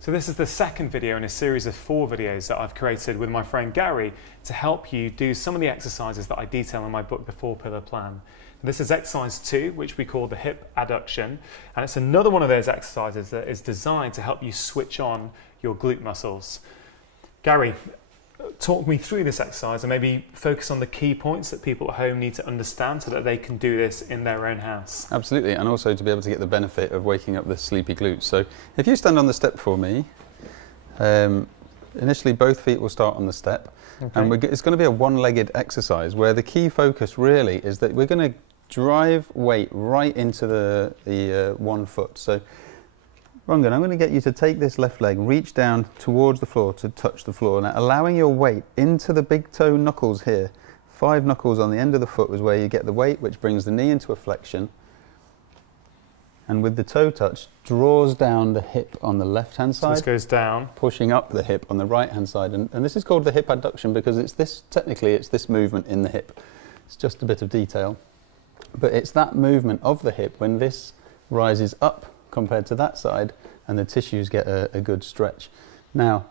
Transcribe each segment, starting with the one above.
So this is the second video in a series of 4 videos that I've created with my friend Gary to help you do some of the exercises that I detail in my book, The 4-Pillar Plan. This is exercise 2, which we call the hip adduction, and it's another one of those exercises that is designed to help you switch on your glute muscles. Gary, talk me through this exercise and maybe focus on the key points that people at home need to understand so that they can do this in their own house. Absolutely, and also to be able to get the benefit of waking up the sleepy glutes. So if you stand on the step for me, initially both feet will start on the step, okay. And it's going to be a one-legged exercise where the key focus really is that we're going to drive weight right into the one foot. So Rangan, I'm going to get you to take this left leg, reach down towards the floor to touch the floor. Now, allowing your weight into the big toe knuckles here. 5 knuckles on the end of the foot is where you get the weight, which brings the knee into a flexion. And with the toe touch, draws down the hip on the left-hand side. So this goes down. Pushing up the hip on the right-hand side. And this is called the hip adduction because it's this, technically, it's this movement in the hip. It's just a bit of detail. But it's that movement of the hip when this rises up compared to that side, and the tissues get a good stretch. Now,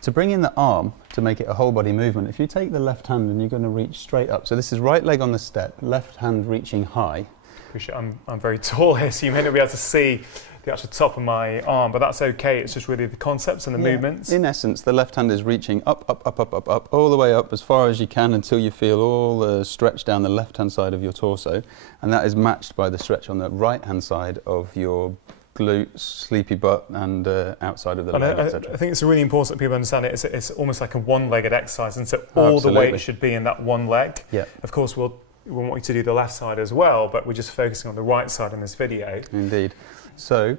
to bring in the arm, to make it a whole body movement, if you take the left hand and you're going to reach straight up, so this is right leg on the step, left hand reaching high. Appreciate I'm very tall here, so you may not be able to see the actual top of my arm, but that's okay. It's just really the concepts and the movements. In essence, the left hand is reaching up, up, up, up, up, up, all the way up as far as you can until you feel all the stretch down the left-hand side of your torso, and that is matched by the stretch on the right-hand side of your glutes, sleepy butt, and outside of the leg, etc. I think it's really important that people understand it. It's almost like a one-legged exercise, and so all the weight should be in that one leg. Yeah. Of course, we want you to do the left side as well, but we're just focusing on the right side in this video. Indeed. So,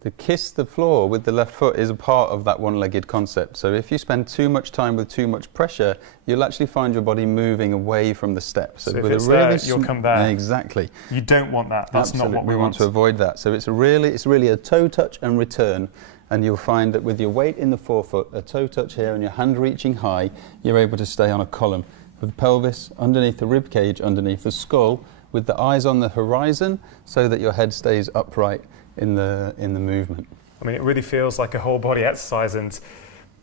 to kiss the floor with the left foot is a part of that one-legged concept. So if you spend too much time with too much pressure, you'll actually find your body moving away from the step. So if it's there, you'll come there. Exactly. You don't want that. That's Absolutely. Not what we want to avoid that. So it's really a toe touch and return. And you'll find that with your weight in the forefoot, a toe touch here and your hand reaching high, you're able to stay on a column. With the pelvis underneath the rib cage, underneath the skull, with the eyes on the horizon so that your head stays upright in the movement. I mean, it really feels like a whole body exercise, and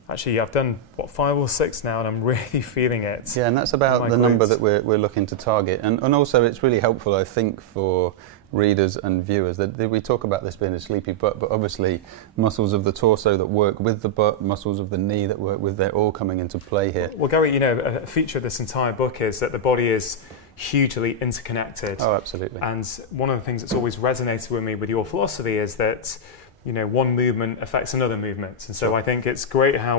actually I've done, what, 5 or 6 now, and I'm really feeling it. Yeah, and that's about the number that we're looking to target. And also it's really helpful, I think, for readers and viewers that we talk about this being a sleepy butt, but obviously muscles of the torso that work with the butt, muscles of the knee that work with, they're all coming into play here. Well, Gary, you know, a feature of this entire book is that the body is hugely interconnected. Oh, absolutely. And one of the things that's always resonated with me with your philosophy is that, you know, one movement affects another movement. And so I think it's great how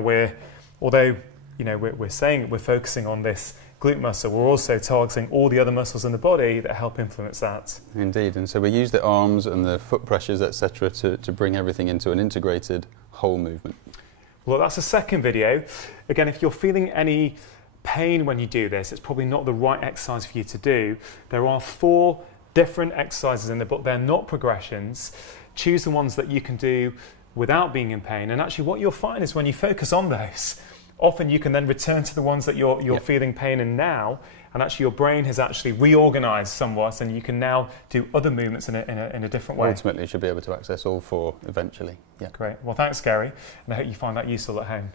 although, you know, we're saying we're focusing on this glute muscle, we're also targeting all the other muscles in the body that help influence that. Indeed, and so we use the arms and the foot pressures, etc., to bring everything into an integrated whole movement. Well, that's the second video. Again, if you're feeling any pain when you do this, it's probably not the right exercise for you to do. There are 4 different exercises in the book. They're not progressions. Choose the ones that you can do without being in pain. And actually what you'll find is when you focus on those, often you can then return to the ones that you're feeling pain in now, and actually your brain has actually reorganized somewhat, and you can now do other movements in a different way. Ultimately, you should be able to access all 4 eventually. Yeah. Great. Well, thanks, Gary, and I hope you find that useful at home.